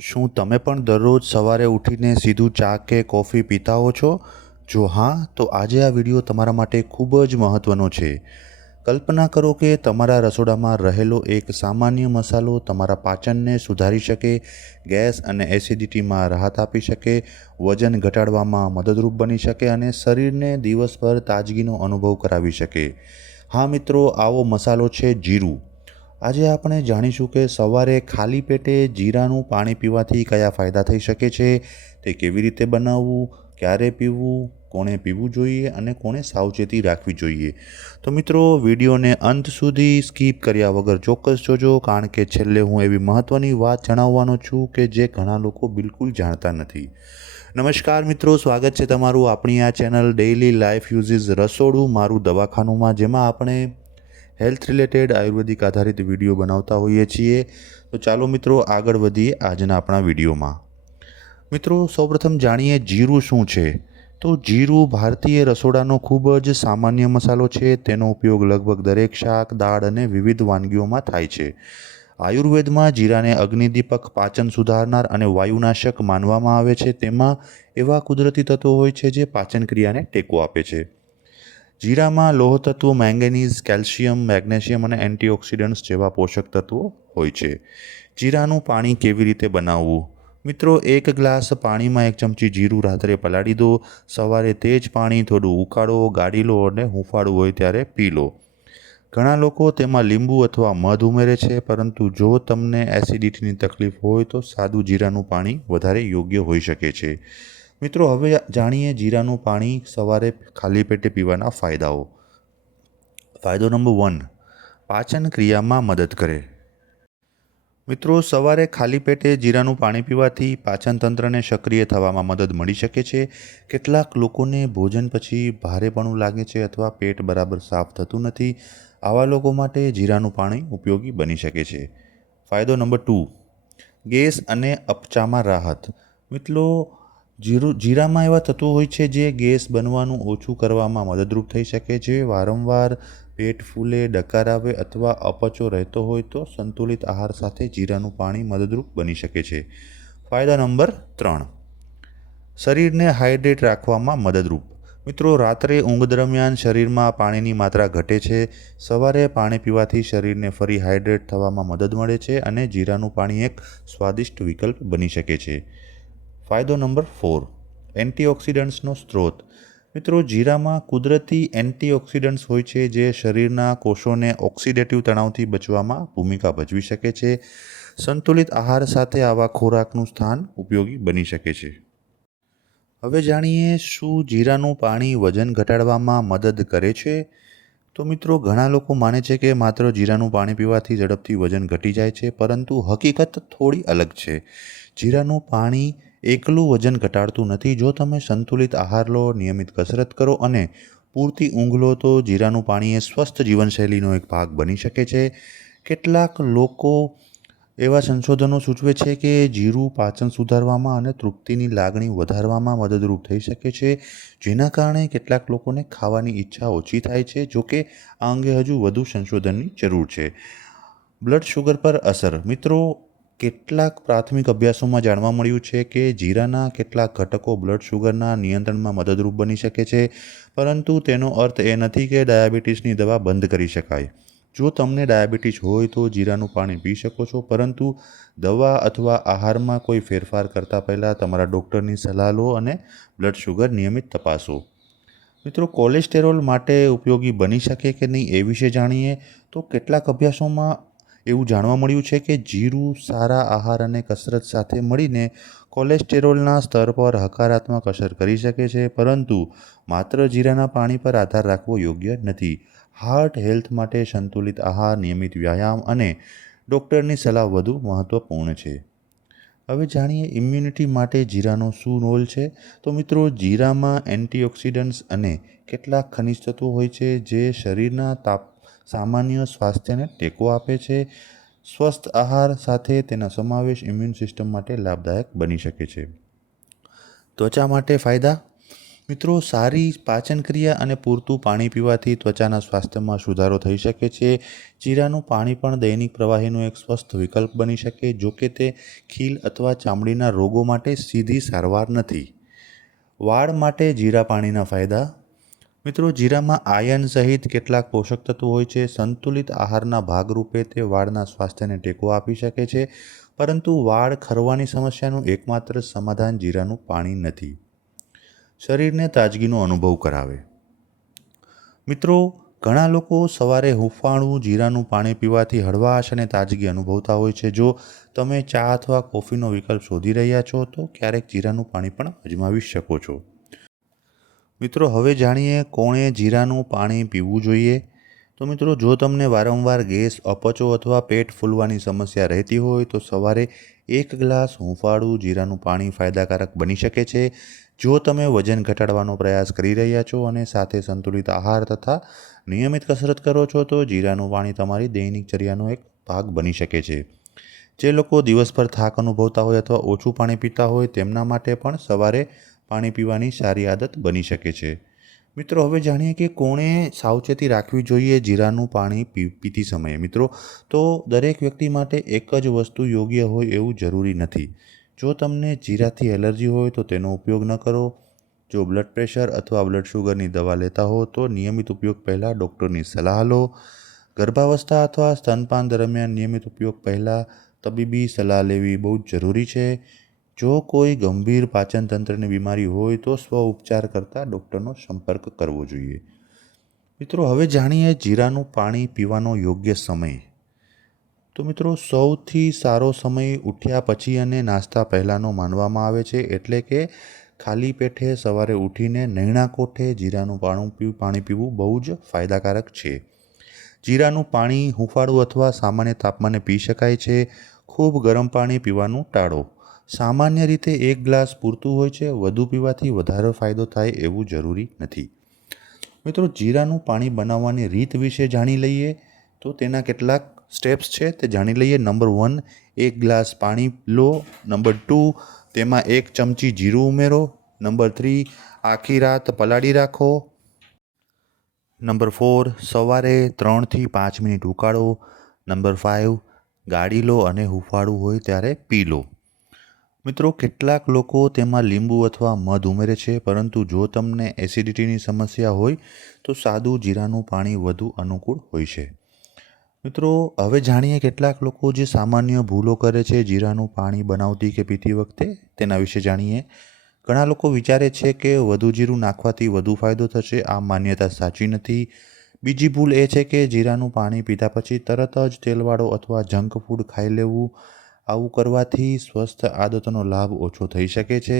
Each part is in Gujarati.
શું તમે પણ દરરોજ સવારે ઉઠીને સીધું ચા કે કોફી પીતા હો છો? જો હા, તો આજે આ વિડીયો તમારા માટે ખૂબ જ મહત્ત્વનો છે. કલ્પના કરો કે તમારા રસોડામાં રહેલો એક સામાન્ય મસાલો તમારા પાચનને સુધારી શકે, ગેસ અને એસિડિટીમાં રાહત આપી શકે, વજન ઘટાડવામાં મદદરૂપ બની શકે અને શરીરને દિવસભર તાજગીનો અનુભવ કરાવી શકે. હા મિત્રો, આવો મસાલો છે જીરું. આજે આપણે જાણીશું કે સવારે ખાલી પેટે જીરાનું પાણી પીવાથી કયા ફાયદા થઈ શકે છે, તે કેવી રીતે બનાવવું, ક્યારે પીવું, કોણે પીવું જોઈએ અને કોણે સાવચેતી રાખવી જોઈએ. તો મિત્રો, વિડીયોને અંત સુધી સ્કીપ કર્યા વગર ચોક્કસ જોજો, કારણ કે છેલ્લે હું એવી મહત્ત્વની વાત જણાવવાનો છું કે જે ઘણા લોકો બિલકુલ જાણતા નથી. નમસ્કાર મિત્રો, સ્વાગત છે તમારું આપણી આ ચેનલ ડેઇલી લાઈફ યુઝિસ રસોડું મારું દવાખાનુંમાં, જેમાં આપણે હેલ્થ રિલેટેડ આયુર્વેદિક આધારિત વિડીયો બનાવતા હોઈએ છીએ. તો ચાલો મિત્રો, આગળ વધીએ આજના આપણા વિડીયોમાં. મિત્રો, સૌપ્રથમ જાણીએ જીરું શું છે. તો જીરું ભારતીય રસોડાનો ખૂબ જ સામાન્ય મસાલો છે. તેનો ઉપયોગ લગભગ દરેક શાક, દાળ અને વિવિધ વાનગીઓમાં થાય છે. આયુર્વેદમાં જીરાને અગ્નિદીપક, પાચન સુધારનાર અને વાયુનાશક માનવામાં આવે છે. તેમાં એવા કુદરતી તત્વો હોય છે જે પાચન ક્રિયાને ટેકો આપે છે. જીરામાં લોહ તત્વો મેંગેનીઝ, કેલ્શિયમ, મેગ્નેશિયમ અને એન્ટીઓક્સિડન્ટ્સ જેવા પોષક તત્વો હોય છે. જીરાનું પાણી કેવી રીતે બનાવવું? મિત્રો, 1 ગ્લાસ પાણીમાં 1 ચમચી જીરું રાત્રે પલાળી દો. સવારે તે જ પાણી થોડું ઉકાળો, ગાળી લો અને હૂંફાળું હોય ત્યારે પી લો. ઘણા લોકો તેમાં લીંબુ અથવા મધ ઉમેરે છે, પરંતુ જો તમને એસિડિટીની તકલીફ હોય તો સાદું જીરાનું પાણી વધારે યોગ્ય હોઈ શકે છે. મિત્રો, હવે જાણીએ જીરાનું પાણી સવારે ખાલી પેટે પીવાના ફાયદાઓ. ફાયદો નંબર 1, પાચન ક્રિયામાં મદદ કરે. મિત્રો, સવારે ખાલી પેટે જીરાનું પાણી પીવાથી પાચન તંત્રને સક્રિય થવામાં મદદ મળી શકે છે. કેટલાક લોકોને ભોજન પછી ભારેપણું લાગે છે અથવા પેટ બરાબર સાફ થતું નથી. આવા લોકો માટે જીરાનું પાણી ઉપયોગી બની શકે છે. ફાયદો નંબર 2, ગેસ અને અપચામાં રાહત. મિત્રો, જીરામાં એવા તત્વો હોય છે જે ગેસ બનવાનું ઓછું કરવામાં મદદરૂપ થઈ શકે છે. વારંવાર પેટ ફૂલે, ડકાર આવે અથવા અપચો રહેતો હોય તો સંતુલિત આહાર સાથે જીરાનું પાણી મદદરૂપ બની શકે છે. ફાયદા નંબર 3, શરીરને હાઇડ્રેટ રાખવામાં મદદરૂપ. મિત્રો, રાત્રે ઊંઘ દરમિયાન શરીરમાં પાણીની માત્રા ઘટે છે. સવારે પાણી પીવાથી શરીરને ફરી હાઇડ્રેટ થવામાં મદદ મળે છે અને જીરાનું પાણી એક સ્વાદિષ્ટ વિકલ્પ બની શકે છે. ફાયદો નંબર 4, એન્ટીઓક્સિડન્ટ્સનો સ્ત્રોત. મિત્રો, જીરામાં કુદરતી એન્ટીઓક્સિડન્ટ્સ હોય છે જે શરીરના કોષોને ઓક્સિડેટિવ તણાવથી બચવામાં ભૂમિકા ભજવી શકે છે. સંતુલિત આહાર સાથે આવા ખોરાકનું સ્થાન ઉપયોગી બની શકે છે. હવે જાણીએ, શું જીરાનું પાણી વજન ઘટાડવામાં મદદ કરે છે? તો મિત્રો, ઘણા લોકો માને છે કે માત્ર જીરાનું પાણી પીવાથી ઝડપથી વજન ઘટી જાય છે, પરંતુ હકીકત થોડી અલગ છે. જીરાનું પાણી એકલું વજન ઘટાડતું નથી. જો તમે સંતુલિત આહાર લો, નિયમિત કસરત કરો અને પૂરતી ઊંઘ લો તો જીરાનું પાણી એ સ્વસ્થ જીવનશૈલીનો એક ભાગ બની શકે છે. કેટલાક લોકો એવા સંશોધનો સૂચવે છે કે જીરું પાચન સુધારવામાં અને તૃપ્તિની લાગણી વધારવામાં મદદરૂપ થઈ શકે છે, જેના કારણે કેટલાક લોકોને ખાવાની ઈચ્છા ઓછી થાય છે. જોકે આ અંગે હજુ વધુ સંશોધનની જરૂર છે. બ્લડ શુગર પર અસર. મિત્રો, કેટલાક પ્રાથમિક અભ્યાસોમાં જાણવા મળ્યું છે કે જીરાના કેટલાક ઘટકો બ્લડ શુગરના નિયંત્રણમાં મદદરૂપ બની શકે છે, પરંતુ તેનો અર્થ એ નથી કે ડાયાબિટીસની દવા બંધ કરી શકાય. જો તમને ડાયાબિટીસ હોય તો જીરાનું પાણી પી શકો છો, પરંતુ દવા અથવા આહારમાં કોઈ ફેરફાર કરતાં પહેલાં તમારા ડૉક્ટરની સલાહ લો અને બ્લડ શુગર નિયમિત તપાસો. મિત્રો, કોલેસ્ટેરોલ માટે ઉપયોગી બની શકે કે નહીં એ વિશે જાણીએ. તો કેટલાક અભ્યાસોમાં એવું જાણવા મળ્યું છે કે જીરું સારા આહાર અને કસરત સાથે મળીને કોલેસ્ટેરોલના સ્તર પર હકારાત્મક અસર કરી શકે છે, પરંતુ માત્ર જીરાના પાણી પર આધાર રાખવો યોગ્ય નથી. હાર્ટ હેલ્થ માટે સંતુલિત આહાર, નિયમિત વ્યાયામ અને ડૉક્ટરની સલાહ વધુ મહત્ત્વપૂર્ણ છે. હવે જાણીએ, ઇમ્યુનિટી માટે જીરાનો શું રોલ છે. તો મિત્રો, જીરામાં એન્ટીઓક્સિડન્ટ્સ અને કેટલાક ખનિજ તત્વો હોય છે જે શરીરના સામાન્ય સ્વાસ્થ્યને ટેકો આપે છે. સ્વસ્થ આહાર સાથે તેના સમાવેશ ઇમ્યુન સિસ્ટમ માટે લાભદાયક બની શકે છે. ત્વચા માટે ફાયદા. મિત્રો, સારી પાચન ક્રિયા અને પૂરતું પાણી પીવાથી ત્વચાના સ્વાસ્થ્યમાં સુધારો થઈ શકે છે. જીરાનું પાણી પણ દૈનિક પ્રવાહીનો એક સ્વસ્થ વિકલ્પ બની શકે, જોકે તે ખીલ અથવા ચામડીના રોગો માટે સીધી સારવાર નથી. વાળ માટે જીરા પાણીના ફાયદા. મિત્રો, જીરામાં આયર્ન સહિત કેટલાક પોષક તત્વો હોય છે. સંતુલિત આહારના ભાગરૂપે તે વાળના સ્વાસ્થ્યને ટેકો આપી શકે છે, પરંતુ વાળ ખરવાની સમસ્યાનું એકમાત્ર સમાધાન જીરાનું પાણી નથી. શરીરને તાજગીનો અનુભવ કરાવે. મિત્રો, ઘણા લોકો સવારે હૂંફાળું જીરાનું પાણી પીવાથી હળવાશ અને તાજગી અનુભવતા હોય છે. જો તમે ચા અથવા કોફીનો વિકલ્પ શોધી રહ્યા છો, તો ક્યારેક જીરાનું પાણી પણ અજમાવી શકો છો. મિત્રો, હવે જાણીએ કોણે જીરાનું પાણી પીવું જોઈએ. તો મિત્રો, જો તમને વારંવાર ગેસ, અપચો અથવા પેટ ફૂલવાની સમસ્યા રહેતી હોય, તો સવારે 1 ગ્લાસ હૂંફાળું જીરાનું પાણી ફાયદાકારક બની શકે છે. જો તમે વજન ઘટાડવાનો પ્રયાસ કરી રહ્યા છો અને સાથે સંતુલિત આહાર તથા નિયમિત કસરત કરો છો, તો જીરાનું પાણી તમારી દૈનિક ચર્યાનો એક ભાગ બની શકે છે. જે લોકો દિવસભર થાક અનુભવતા હોય અથવા ઓછું પાણી પીતા હોય, તેમના માટે પણ સવારે પાણી પીવાની સારી આદત બની શકે છે. મિત્રો, હવે જાણીએ કે કોણે સાવચેતી રાખવી જોઈએ જીરાનું પાણી પીતી સમયે. મિત્રો, તો દરેક વ્યક્તિ માટે એક જ વસ્તુ યોગ્ય હોય એવું જરૂરી નથી. જો તમને જીરાથી એલર્જી હોય તો તેનો ઉપયોગ ન કરો. જો બ્લડ પ્રેશર અથવા બ્લડ શુગરની દવા લેતા હો, તો નિયમિત ઉપયોગ પહેલાં ડૉક્ટરની સલાહ લો. ગર્ભાવસ્થા અથવા સ્તનપાન દરમિયાન નિયમિત ઉપયોગ પહેલાં તબીબી સલાહ લેવી બહુ જ જરૂરી છે. જો કોઈ ગંભીર પાચન તંત્રની બીમારી હોય, તો સ્વ ઉપચાર કરતાં ડૉક્ટરનો સંપર્ક કરવો જોઈએ. મિત્રો, હવે જાણીએ જીરાનું પાણી પીવાનો યોગ્ય સમય. તો મિત્રો, સૌથી સારો સમય ઉઠ્યા પછી અને નાસ્તા પહેલાંનો માનવામાં આવે છે. એટલે કે ખાલી પેટે સવારે ઉઠીને નૈણા કોઠે જીરાનું પાણી પીવું બહુ જ ફાયદાકારક છે. જીરાનું પાણી હૂંફાળું અથવા સામાન્ય તાપમાને પી શકાય છે. ખૂબ ગરમ પાણી પીવાનું ટાળો. સામાન્ય રીતે 1 ગ્લાસ પૂરતું હોય છે. વધુ પીવાથી વધારે ફાયદો થાય એવું જરૂરી નથી. મિત્રો, જીરાનું પાણી બનાવવાની રીત વિશે જાણી લઈએ. તો તેના કેટલાક સ્ટેપ્સ છે તે જાણી લઈએ. નંબર 1, 1 ગ્લાસ પાણી લો. નંબર 2, તેમાં 1 ચમચી જીરું ઉમેરો. નંબર 3, આખી રાત પલાળી રાખો. નંબર 4, સવારે 3થી 5 મિનિટ ઉકાળો. નંબર 5, ગાળી લો અને હૂંફાળું હોય ત્યારે પી લો. મિત્રો, કેટલાક લોકો તેમાં લીંબુ અથવા મધ ઉમેરે છે, પરંતુ જો તમને એસિડિટીની સમસ્યા હોય તો સાદું જીરાનું પાણી વધુ અનુકૂળ હોય છે. મિત્રો, હવે જાણીએ કેટલાક લોકો જે સામાન્ય ભૂલો કરે છે જીરાનું પાણી બનાવતી કે પીતી વખતે, તેના વિશે જાણીએ. ઘણા લોકો વિચારે છે કે વધુ જીરું નાખવાથી વધુ ફાયદો થશે. આ માન્યતા સાચી નથી. બીજી ભૂલ એ છે કે જીરાનું પાણી પીતા પછી તરત જ તેલવાળો અથવા જંક ફૂડ ખાઈ લેવું. આવું કરવાથી સ્વસ્થ આદતોનો લાભ ઓછો થઈ શકે છે.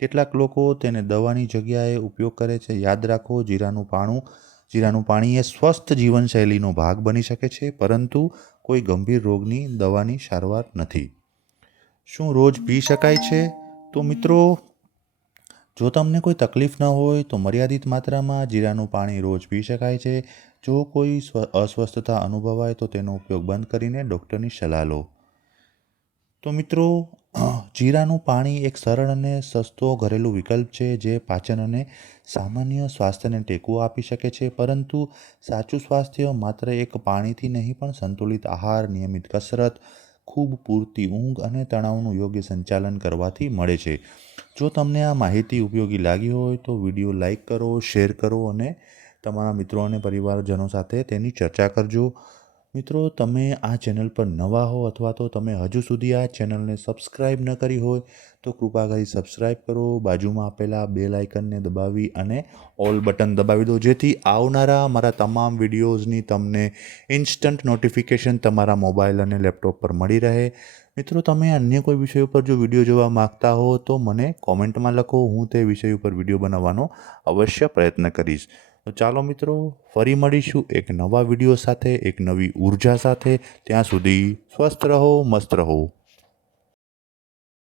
કેટલાક લોકો તેને દવાની જગ્યાએ ઉપયોગ કરે છે. યાદ રાખો, જીરાનું પાણી એ સ્વસ્થ જીવનશૈલીનો ભાગ બની શકે છે, પરંતુ કોઈ ગંભીર રોગની દવાની સારવાર નથી. શું રોજ પી શકાય છે? તો મિત્રો, જો તમને કોઈ તકલીફ ન હોય તો મર્યાદિત માત્રામાં જીરાનું પાણી રોજ પી શકાય છે. જો કોઈ અસ્વસ્થતા અનુભવાય તો તેનો ઉપયોગ બંધ કરીને ડૉક્ટરની સલાહ લો. તો મિત્રો, જીરાનું પાણી એક સરળ અને સસ્તો ઘરેલું વિકલ્પ છે જે પાચન અને સામાન્ય સ્વાસ્થ્યને ટેકો આપી શકે છે. પરંતુ સાચું સ્વાસ્થ્ય માત્ર એક પાણીથી નહીં, પણ સંતુલિત આહાર, નિયમિત કસરત, ખૂબ પૂરતી ઊંઘ અને તણાવનું યોગ્ય સંચાલન કરવાથી મળે છે. જો તમને આ માહિતી ઉપયોગી લાગી હોય તો વિડીયો લાઇક કરો, શેર કરો અને તમારા મિત્રો અને પરિવારજનો સાથે તેની ચર્ચા કરજો. મિત્રો, તમે આ ચેનલ પર નવા હો અથવા તો તમે હજુ સુધી આ ચેનલને સબસ્ક્રાઈબ ન કરી હોય તો કૃપા કરી સબસ્ક્રાઈબ કરો. બાજુમાં આપેલા બેલ આઇકનને દબાવી અને ઓલ બટન દબાવી દો, જેથી આવનારા મારા તમામ વિડીયોઝની તમને ઇન્સ્ટન્ટ નોટિફિકેશન તમારા મોબાઈલ અને લેપટોપ પર મળી રહે. મિત્રો, તમે અન્ય કોઈ વિષય ઉપર જો વિડીયો જોવા માગતા હો તો મને કોમેન્ટમાં લખો. હું તે વિષય ઉપર વિડીયો બનાવવાનો અવશ્ય પ્રયત્ન કરીશ. તો ચાલો મિત્રો, ફરી મળીશું એક નવા વિડીયો સાથે, એક નવી ઉર્જા સાથે. ત્યાં સુધી સ્વસ્થ રહો, મસ્ત રહો.